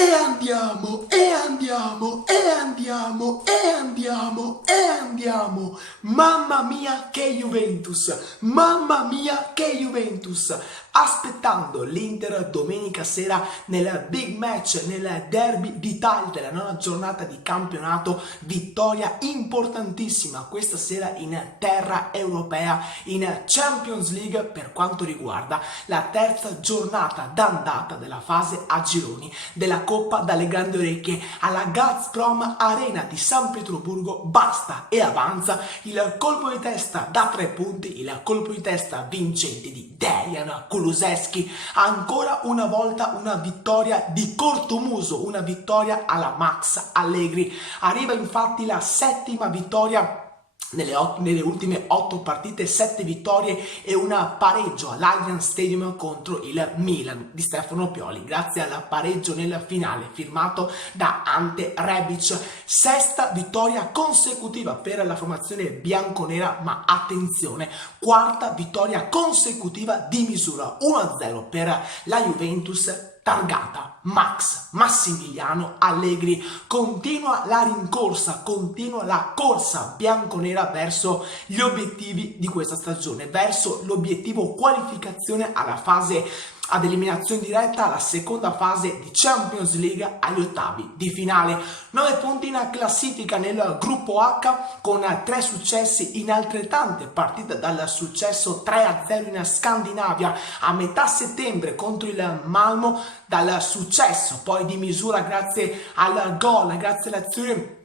E andiamo, e andiamo, e andiamo, e andiamo, e andiamo. Mamma mia che Juventus, mamma mia che Juventus. Aspettando l'Inter domenica sera nel big match, nel derby d'Italia della nona giornata di campionato, vittoria importantissima questa sera in terra europea, in Champions League per quanto riguarda la terza giornata d'andata della fase a gironi della Coppa dalle grandi orecchie alla Gazprom Arena di San Pietroburgo. Basta e avanza il colpo di testa da 3 punti, il colpo di testa vincente di Dejan Kulusevski. Ancora una volta una vittoria di cortomuso, una vittoria alla Max Allegri. Arriva infatti la 7ª vittoria nelle ultime 8 partite, 7 vittorie e una pareggio all'Allianz Stadium contro il Milan di Stefano Pioli, grazie al pareggio nel finale firmato da Ante Rebic. 6ª vittoria consecutiva per la formazione bianconera, ma attenzione, 4ª vittoria consecutiva di misura, 1-0 per la Juventus targata Massimiliano Allegri. Continua la rincorsa, continua la corsa bianconera verso gli obiettivi di questa stagione, verso l'obiettivo qualificazione alla fase ad eliminazione diretta, alla seconda fase di Champions League, agli ottavi di finale. 9 punti in classifica nel gruppo H, con 3 successi in altrettante partite, dal successo 3-0 in Scandinavia a metà settembre contro il Malmo, dal successo poi di misura grazie al gol, grazie all'azione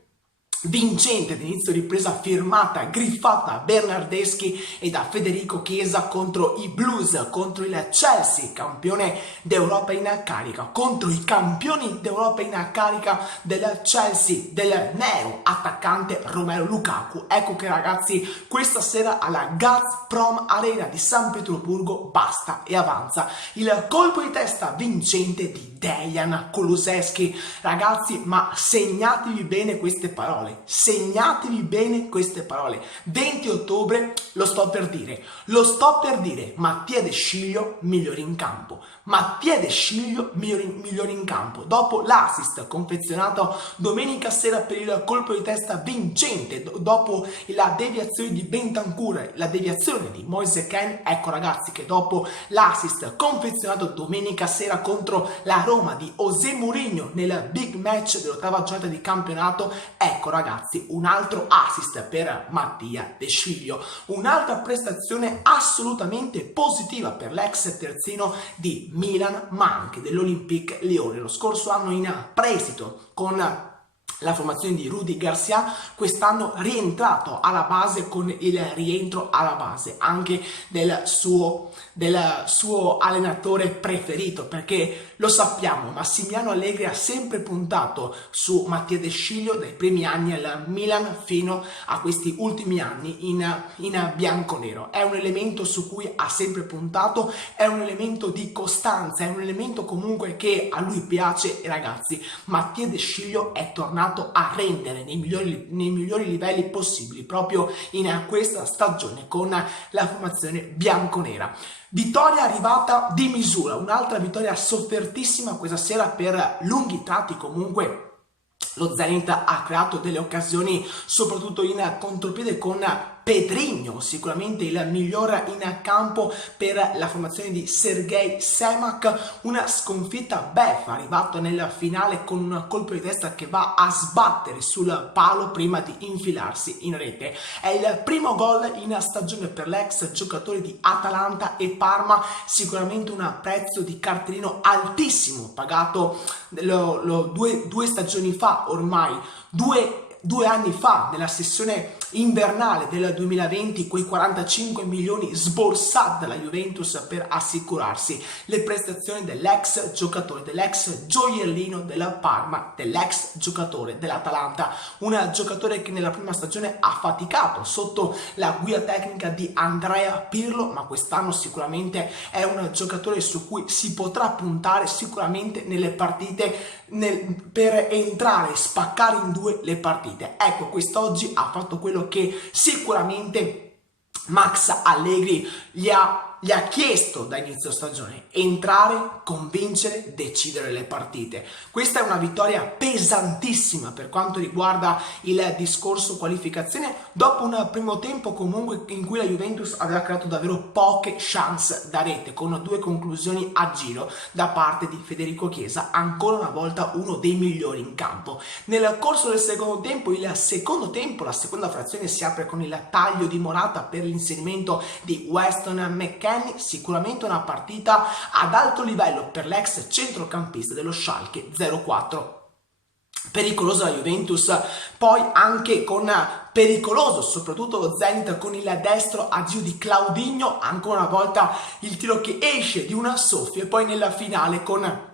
vincente d'inizio ripresa firmata, griffata a Bernardeschi e da Federico Chiesa contro i Blues, contro il Chelsea, campione d'Europa in carica, contro i campioni d'Europa in carica del Chelsea, del neo attaccante Romelu Lukaku. Ecco che ragazzi, questa sera alla Gazprom Arena di San Pietroburgo basta e avanza il colpo di testa vincente di Dejan Kulusevski. Ragazzi, ma segnatevi bene queste parole. Segnatevi bene queste parole. 20 ottobre, lo sto per dire, Mattia De Sciglio migliore in campo. Mattia De Sciglio migliore in campo. Dopo l'assist confezionato domenica sera per il colpo di testa vincente, dopo la deviazione di Bentancur, la deviazione di Moise Kean, ecco ragazzi che dopo l'assist confezionato domenica sera contro la Roma di José Mourinho nel big match dell'8ª giornata di campionato, ecco ragazzi un altro assist per Mattia De Sciglio, un'altra prestazione assolutamente positiva per l'ex terzino di Milan ma anche dell'Olympique Lione. Lo scorso anno in prestito con la formazione di Rudy Garcia, quest'anno rientrato alla base con il rientro alla base anche del suo allenatore preferito, perché lo sappiamo, Massimiliano Allegri ha sempre puntato su Mattia De Sciglio dai primi anni al Milan fino a questi ultimi anni in bianconero. È un elemento su cui ha sempre puntato, è un elemento di costanza, è un elemento comunque che a lui piace e ragazzi, Mattia De Sciglio è tornato a rendere nei migliori livelli possibili proprio in questa stagione con la formazione bianconera. Vittoria arrivata di misura, un'altra vittoria soffertissima questa sera per lunghi tratti. Comunque lo Zenit ha creato delle occasioni soprattutto in contropiede con Pedrinho, sicuramente il miglior in campo per la formazione di Sergej Semak. Una sconfitta beffa, arrivato nel finale con un colpo di testa che va a sbattere sul palo prima di infilarsi in rete. È il primo gol in stagione per l'ex giocatore di Atalanta e Parma, sicuramente un prezzo di cartellino altissimo, pagato due stagioni fa ormai, due anni fa, nella sessione invernale del 2020, quei 45 milioni sborsati dalla Juventus per assicurarsi le prestazioni dell'ex giocatore, dell'ex gioiellino della Parma, dell'ex giocatore dell'Atalanta, un giocatore che nella prima stagione ha faticato sotto la guida tecnica di Andrea Pirlo, ma quest'anno sicuramente è un giocatore su cui si potrà puntare sicuramente nelle partite per entrare, spaccare in due le partite. Ecco, quest'oggi ha fatto quello che sicuramente Max Allegri gli ha gli ha chiesto da inizio stagione: entrare, convincere, decidere le partite. Questa è una vittoria pesantissima per quanto riguarda il discorso qualificazione, dopo un primo tempo comunque in cui la Juventus aveva creato davvero poche chance da rete, con 2 conclusioni a giro da parte di Federico Chiesa, ancora una volta uno dei migliori in campo. Nel corso del secondo tempo, la seconda frazione si apre con il taglio di Morata per l'inserimento di Weston McKennie, sicuramente una partita ad alto livello per l'ex centrocampista dello Schalke 04. Pericolosa la Juventus, poi anche con pericoloso soprattutto lo Zenit con il destro a giro di Claudinho, ancora una volta il tiro che esce di una soffia, e poi nella finale con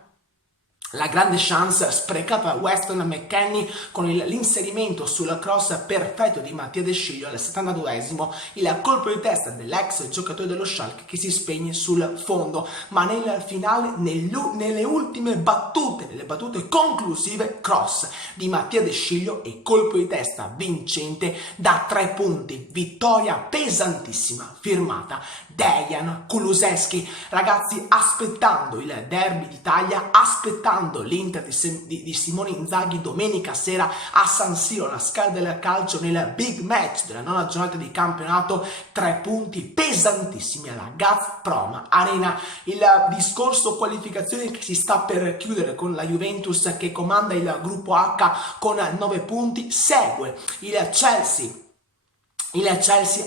la grande chance sprecata da Weston McKennie con l'inserimento sul cross perfetto di Mattia De Sciglio al 72esimo, il colpo di testa dell'ex giocatore dello Schalke che si spegne sul fondo, ma nel finale, nelle ultime battute, nelle battute conclusive, cross di Mattia De Sciglio e colpo di testa vincente da 3 punti, vittoria pesantissima firmata Dejan Kulusevski. Ragazzi, aspettando il derby d'Italia, aspettando l'Inter di Simone Inzaghi domenica sera a San Siro, alla Scala del Calcio, nel big match della 9ª giornata di campionato, 3 punti pesantissimi alla Gazprom Arena. Il discorso qualificazione che si sta per chiudere con la Juventus che comanda il gruppo H con 9 punti, segue il Chelsea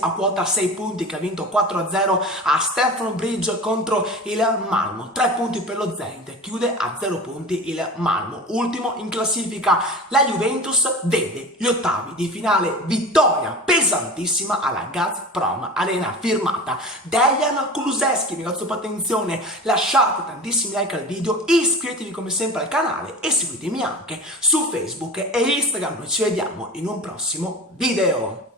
a quota 6 punti che ha vinto 4-0 a Stamford Bridge contro il Malmo, 3 punti per lo Zenit, chiude a 0 punti il Malmo. Ultimo in classifica la Juventus vede gli ottavi di finale, vittoria pesantissima alla Gazprom Arena firmata Dejan Kulusevski. Ragazzi, attenzione, lasciate tantissimi like al video, iscrivetevi come sempre al canale e seguitemi anche su Facebook e Instagram. Noi ci vediamo in un prossimo video.